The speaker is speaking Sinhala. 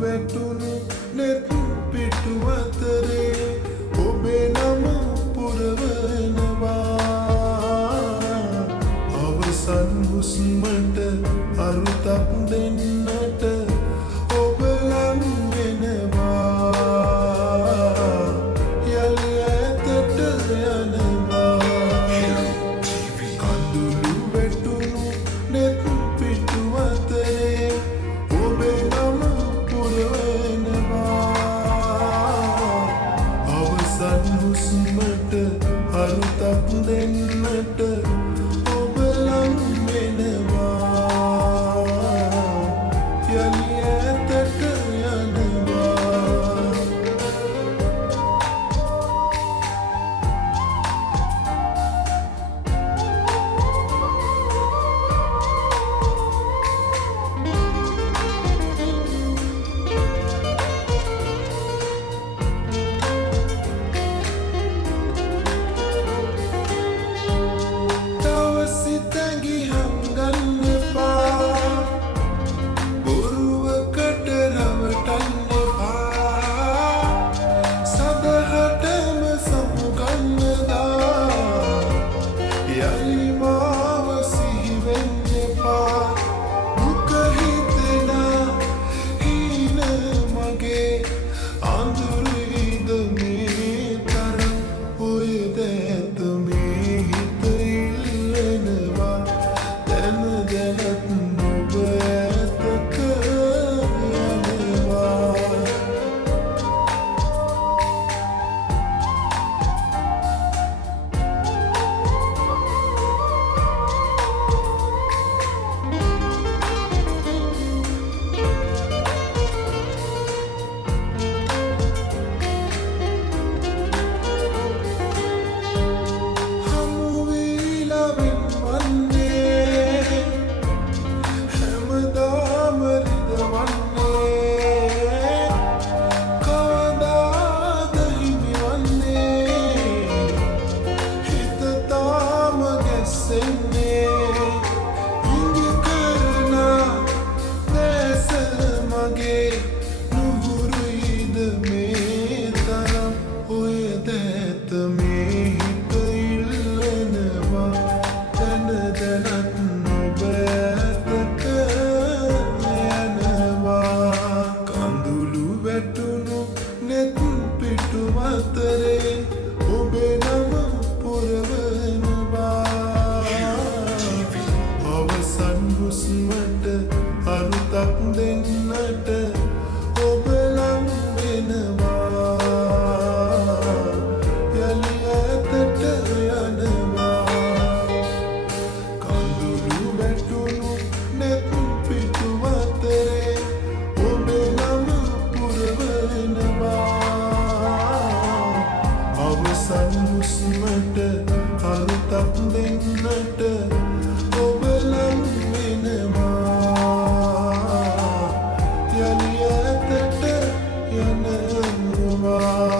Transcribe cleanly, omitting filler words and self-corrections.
වැටුණු නෙත් පිටු අතරේ ඔබේ නම පුරවනවා අවසන් හුස්මට අරුතක් දෙන්නට ඔබ ලං වෙනවා යලි ඈතට යනවා කඳුළු වැටුණු නෙත් පිටු අතරේ ඔබේ නම පුරවනවා අවසන් හුස්මට අරුතක් දෙන්නට ඔබ ලං වෙනවා යලි ඈතට යනවා තැඟි හංගන්න එපා බොරුවකට රවටන්න එපා සදහටම සමුගන්නදා යලි මාව සිහිවෙන්න එපා දුක හිතෙනා හීන මගේ අඳුරුයිද මේ තරම් ඔය දැත මේ හිත ඉල්ලනවා දැන දැනත් ඔබ ඈතක යනවා හමු වීලා වෙන්වන්නේ හැමදාම රිදවන්නේ කවදාද හිමිවන්නේ හිත තාම ගැස්සෙන්නේ ඉඟි කරන දැස මගේ නුහුරුයිද මේ තරම් ඔය දැත මේ හිත ඉල්ලනවා දැන දැනත් ඔබ ඈතක යනවා කඳුළු වැටුණු නෙත් පිටු අතරේ ඔබේ නම පුරවනවා අවසන් හුස්මට අරුතක් දෙන්නට ඔබ ලං වෙනවා යලි ඈතට යනවා කඳුළු වැටුණු නෙත් පිටු අතරේ ඔබේ නම පුරවනවා අවසන් හුස්මට අරුතක් දෙන්නට ඔබ ලං වෙනවා යලි ඈතට යනවා